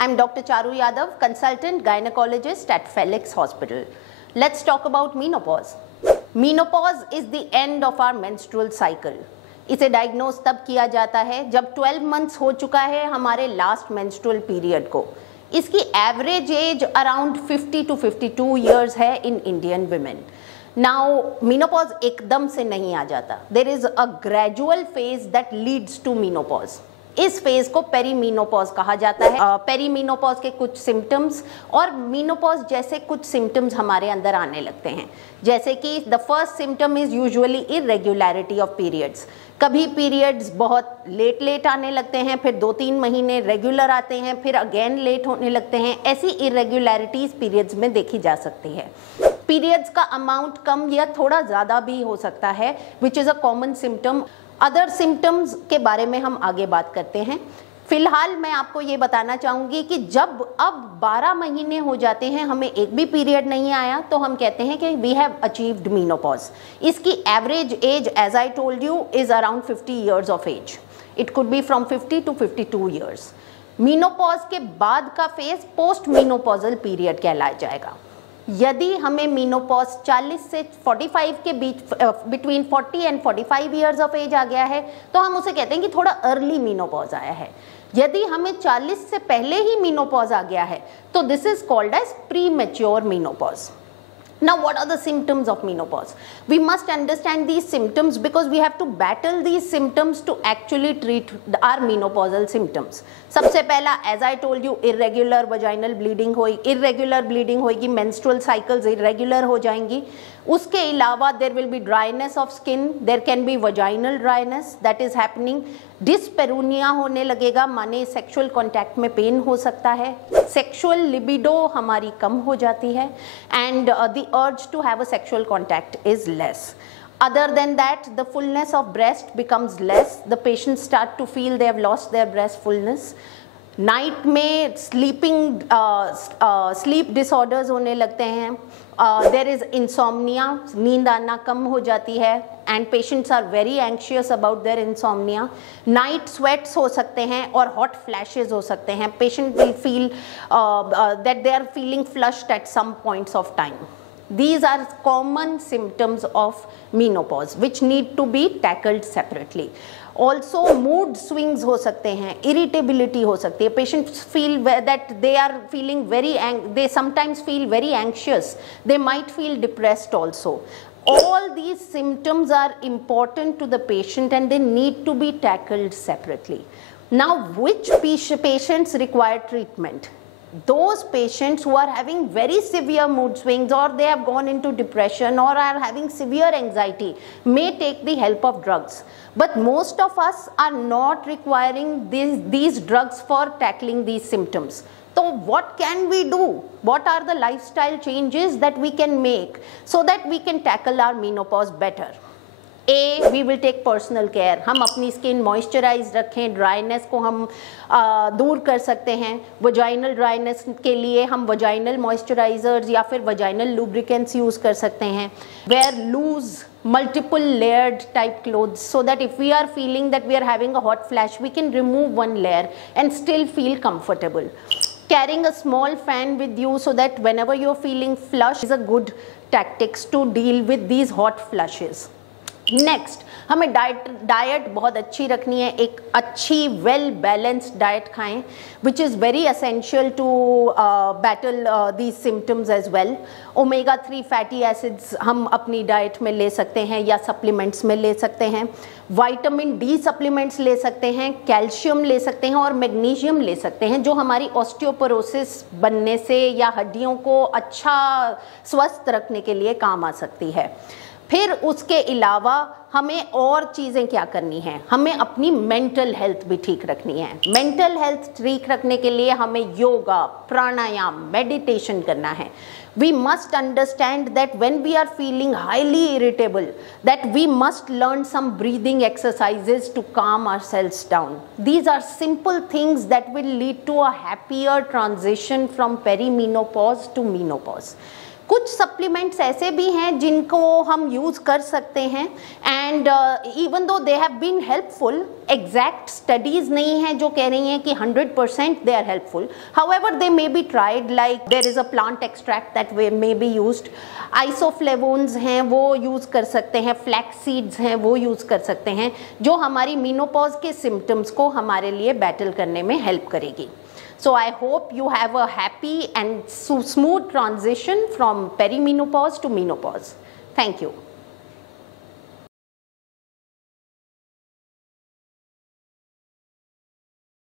I'm Dr. Charu Yadav, consultant gynecologist at Felix Hospital. Let's talk about menopause. Menopause is the end of our menstrual cycle. इसे diagnose तब किया जाता है जब 12 months हो चुका है हमारे लास्ट मेंस्ट्रुअल पीरियड को. इसकी average age around 50 to 52 years है in Indian women. Now menopause एकदम से नहीं आ जाता. There is a gradual phase that leads to menopause. इस फेज को पेरीमेनोपॉज कहा जाता है. पेरीमेनोपॉज के कुछ सिम्टम्स और मेनोपॉज जैसे कुछ सिम्टम्स हमारे अंदर आने लगते हैं. जैसे कि the first symptom is usually irregularity of periods. कभी पीरियड्स बहुत लेट आने लगते हैं, फिर 2-3 महीने रेगुलर आते हैं, फिर अगेन लेट होने लगते हैं. ऐसी इरेगुलरिटीज पीरियड्स में देखी जा सकती है. पीरियड्स का अमाउंट कम या थोड़ा ज़्यादा भी हो सकता है, which is a common symptom. Other symptoms के बारे में हम आगे बात करते हैं. फिलहाल मैं आपको ये बताना चाहूँगी कि जब अब 12 महीने हो जाते हैं हमें एक भी पीरियड नहीं आया तो हम कहते हैं कि वी हैव अचीव्ड मेनोपॉज. इसकी average age age I told you is around 50 years of age. It could be from 50 to 52 years. Menopause के बाद का फेज पोस्ट मेनोपॉजल पीरियड कहलाया जाएगा. यदि हमें मेनोपॉज 40 से 45 के बीच between 40 and 45 years of age आ गया है तो हम उसे कहते हैं कि थोड़ा अर्ली मेनोपॉज आया है. यदि हमें 40 से पहले ही मेनोपॉज आ गया है तो this is called as premature menopause. Now, what are the symptoms of menopause? We must understand these symptoms because we have to battle these symptoms to actually treat our menopausal symptoms. सबसे पहला, as I told you, irregular vaginal bleeding होगी. irregular bleeding होगी, menstrual cycles irregular हो जाएंगी. उसके अलावा there will be dryness of skin, there can be vaginal dryness that is happening. डिस्पेरूनिया होने लगेगा, माने सेक्सुअल कॉन्टैक्ट में पेन हो सकता है. सेक्सुअल लिबिडो हमारी कम हो जाती है and the urge to have a sexual contact is less. Other than that, the fullness of breast becomes less. The patients start to feel they have lost their breast fullness. Night में sleep disorders होने लगते हैं. There is insomnia, नींद आना कम हो जाती है and patients are very anxious about their insomnia. Night sweats हो सकते हैं और हॉट फ्लैशेज हो सकते हैं. Patient will feel that they are feeling flushed at some points of time. These are common symptoms of menopause which need to be tackled separately. Also mood swings हो सकते हैं, irritability हो सकती है. Patients feel that they are feeling they sometimes feel very anxious. They might feel depressed also. All these symptoms are important to the patient and they need to be tackled separately. Now, which patients require treatment? Those patients who are having very severe mood swings or they have gone into depression or are having severe anxiety may take the help of drugs. But most of us are not requiring these drugs for tackling these symptoms. So what can we do? What are the lifestyle changes that we can make so that we can tackle our menopause better? A, we will take personal care. हम अपनी skin moisturise रखें, dryness को हम दूर कर सकते हैं. Vaginal dryness के लिए हम वजाइनल मॉइस्चराइजर्स या फिर वजाइनल लुब्रिकेंट्स यूज़ कर सकते हैं. Wear loose multiple layered type clothes so that if we are feeling that we are having a hot flash we can remove one layer and still feel comfortable. Carrying a small fan with you so that whenever you are feeling flush is a good tactics to deal with these hot flushes. Next, हमें diet बहुत अच्छी रखनी है. एक अच्छी well balanced diet खाएं which is very essential to battle these symptoms as well. Omega 3 fatty acids हम अपनी डाइट में ले सकते हैं या सप्लीमेंट्स में ले सकते हैं. विटामिन डी सप्लीमेंट्स ले सकते हैं, कैल्शियम ले सकते हैं और मैग्नीशियम ले सकते हैं जो हमारी ऑस्टियोपोरोसिस बनने से या हड्डियों को अच्छा स्वस्थ रखने के लिए काम आ सकती है. फिर उसके अलावा हमें और चीज़ें क्या करनी है, हमें अपनी मेंटल हेल्थ भी ठीक रखनी है. मेंटल हेल्थ ठीक रखने के लिए हमें योगा, प्राणायाम, मेडिटेशन करना है. We must understand that when we are feeling highly irritable, that we must learn some breathing exercises to calm ourselves down. These are simple things that will lead to a happier transition from perimenopause to menopause. कुछ supplements ऐसे भी हैं जिनको हम use कर सकते हैं and even though they have been helpful, exact studies नहीं हैं जो कह रही हैं कि 100% they are helpful, however they may be tried, like there is a plant extract that way may be used, isoflavones हैं वो यूज़ कर सकते हैं, फ्लैक्स सीड्स हैं वो यूज़ कर सकते हैं, जो हमारी मेनोपॉज के सिम्टम्स को हमारे लिए बैटल करने में हेल्प करेगी. So I hope you have a happy and smooth transition from perimenopause to menopause. Thank you.